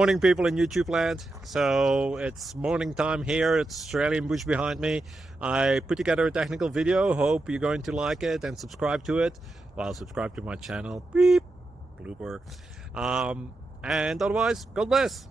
Morning, people in YouTube land. So it's morning time here. It's Australian bush behind me. I put together a technical video. Hope you're going to like it and subscribe to it. Well, subscribe to my channel. Beep. Blooper. And otherwise, God bless.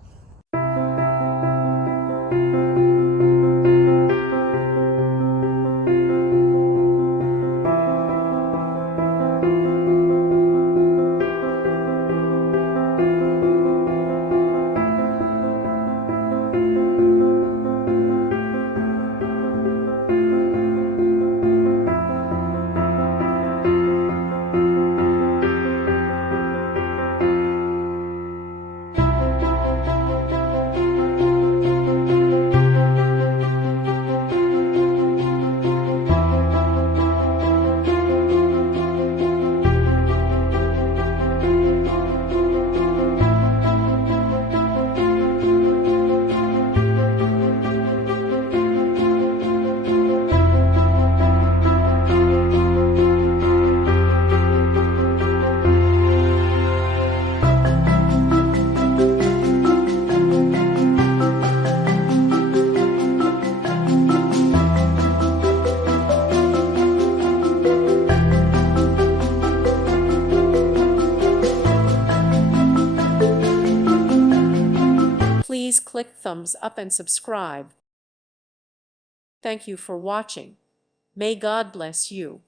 Please click thumbs up and subscribe. Thank you for watching. May God bless you.